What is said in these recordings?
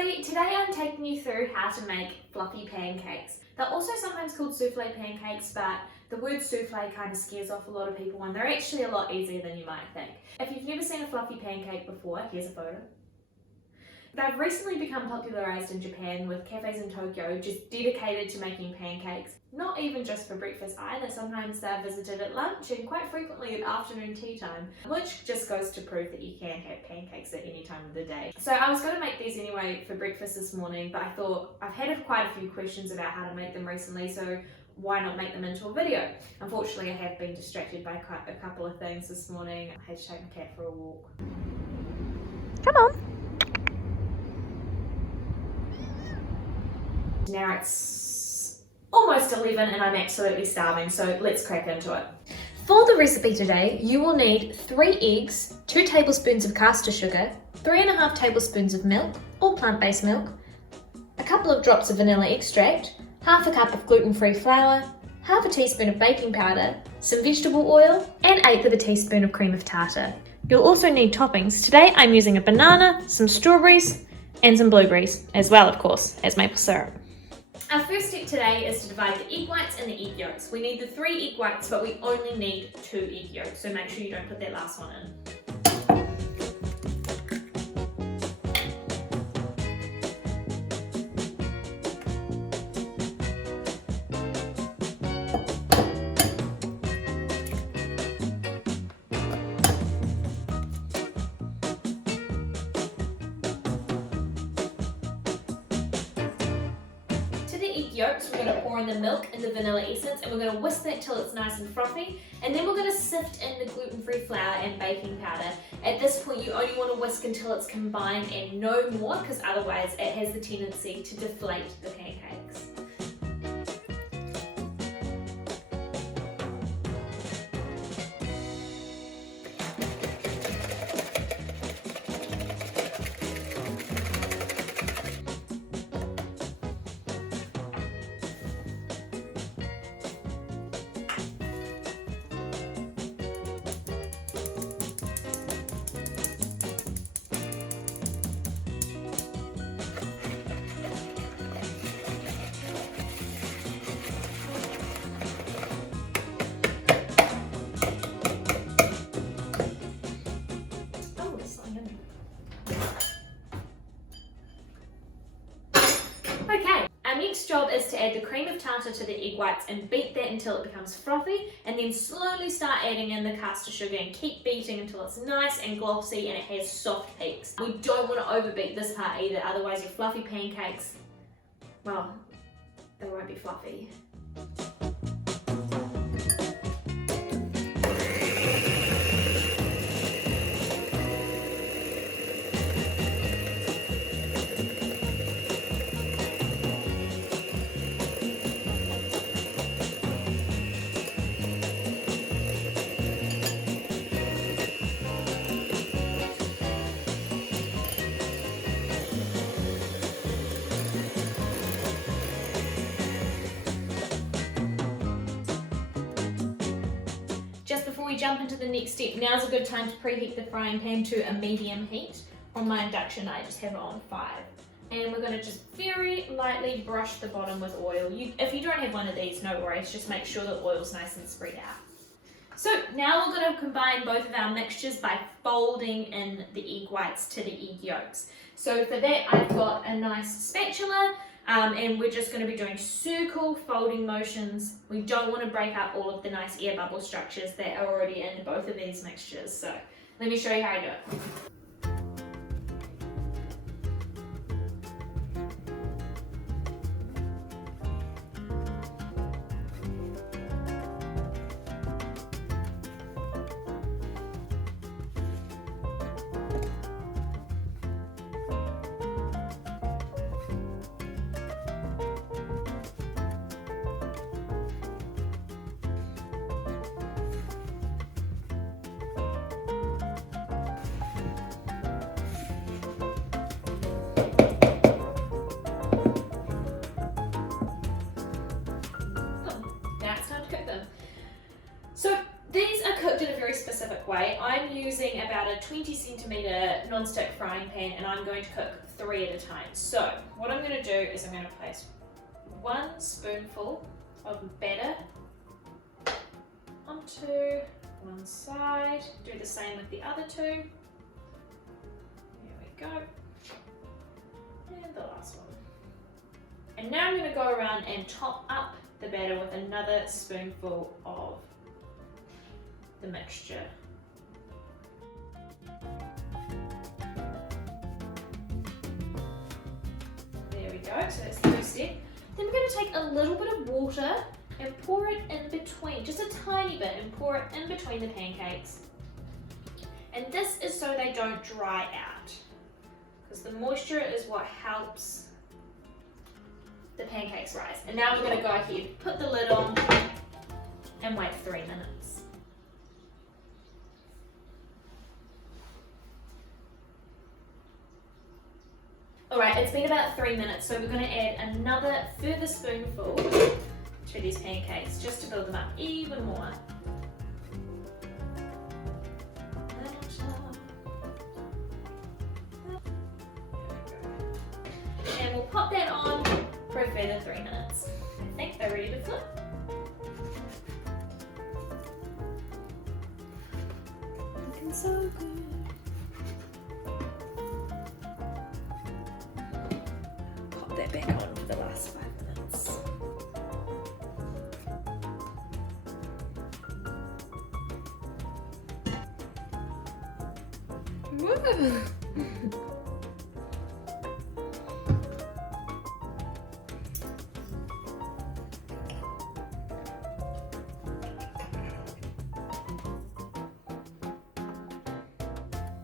everybody, today I'm taking you through how to make fluffy pancakes. They're also sometimes called souffle pancakes, but the word souffle kind of scares off a lot of people and they're actually a lot easier than you might think. If you've never seen a fluffy pancake before, here's a photo. They've recently become popularised in Japan with cafes in Tokyo just dedicated to making pancakes. Not even just for breakfast either, sometimes they're visited at lunch and quite frequently at afternoon tea time, which just goes to prove that you can have pancakes at any time of the day. So I was going to make these anyway for breakfast this morning, but I thought I've had quite a few questions about how to make them recently, so why not make them into a video? Unfortunately, I have been distracted by quite a couple of things this morning. I had to take my cat for a walk. Come on. Now it's almost 11 and I'm absolutely starving, so let's crack into it. For the recipe today, you will need 3 eggs, 2 tablespoons of caster sugar, 3.5 tablespoons of milk, or plant-based milk, a couple of drops of vanilla extract, half a cup of gluten-free flour, half a teaspoon of baking powder, some vegetable oil, and 1/8 of a teaspoon of cream of tartar. You'll also need toppings. Today I'm using a banana, some strawberries, and some blueberries, as well of course as maple syrup. Our first step today is to divide the egg whites and the egg yolks. We need the 3 egg whites, but we only need 2 egg yolks, so make sure you don't put that last one in. Yolks, we're going to pour in the milk and the vanilla essence and we're going to whisk that till it's nice and frothy, and then we're going to sift in the gluten-free flour and baking powder. At this point you only want to whisk until it's combined and no more, because otherwise it has the tendency to deflate the pancakes. Okay, our next job is to add the cream of tartar to the egg whites and beat that until it becomes frothy, and then slowly start adding in the caster sugar and keep beating until it's nice and glossy and it has soft peaks. We don't want to overbeat this part either, otherwise your fluffy pancakes, well, they won't be fluffy. Just before we jump into the next step, now's a good time to preheat the frying pan to a medium heat. On my induction, I just have it on 5. And we're going to just very lightly brush the bottom with oil. If you don't have one of these, no worries, just make sure the oil's nice and spread out. So now we're going to combine both of our mixtures by folding in the egg whites to the egg yolks. So for that, I've got a nice spatula. And we're just going to be doing circle folding motions. We don't want to break up all of the nice air bubble structures that are already in both of these mixtures. So let me show you how I do it. So these are cooked in a very specific way. I'm using about a 20 centimetre non-stick frying pan and I'm going to cook 3 at a time. So what I'm going to do is I'm going to place 1 spoonful of batter onto one side. Do the same with the other 2. There we go. And the last one. And now I'm going to go around and top up the batter with another spoonful of the mixture. There we go, so that's the first step. Then we're going to take a little bit of water and pour it in between, just a tiny bit, and pour it in between the pancakes. And this is so they don't dry out, because the moisture is what helps the pancakes rise. And now we're going to go ahead, put the lid on and wait 3 minutes. Alright, it's been about 3 minutes, so we're going to add another further spoonful to these pancakes just to build them up even more. And we'll pop that on for a further 3 minutes. I think they're ready to flip. Looking so good. Pop that back on for the last 5 minutes. Woo!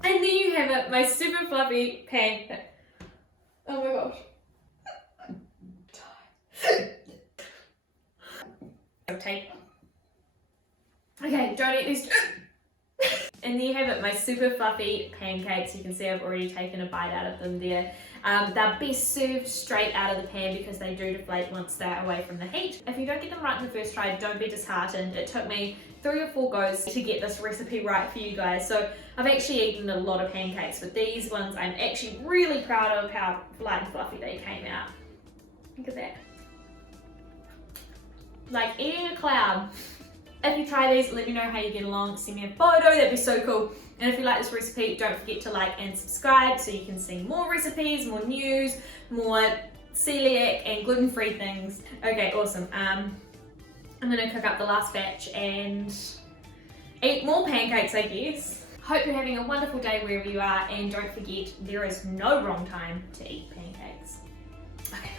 And there you have it, my super fluffy pancake. Oh my gosh. Okay, don't eat these. And there you have it, my super fluffy pancakes. You can see I've already taken a bite out of them there. They're best served straight out of the pan because they do deflate once they're away from the heat. If you don't get them right in the first try, don't be disheartened. It took me 3 or 4 goes to get this recipe right for you guys. So I've actually eaten a lot of pancakes, but these ones I'm actually really proud of how light and fluffy they came out. Look at that. Like eating a cloud. If you try these, let me know how you get along. Send me a photo, that'd be so cool. And if you like this recipe, don't forget to like and subscribe so you can see more recipes, more news, more celiac and gluten-free things. Okay, awesome. I'm gonna cook up the last batch and eat more pancakes, I guess. Hope you're having a wonderful day wherever you are, and don't forget, there is no wrong time to eat pancakes. Okay.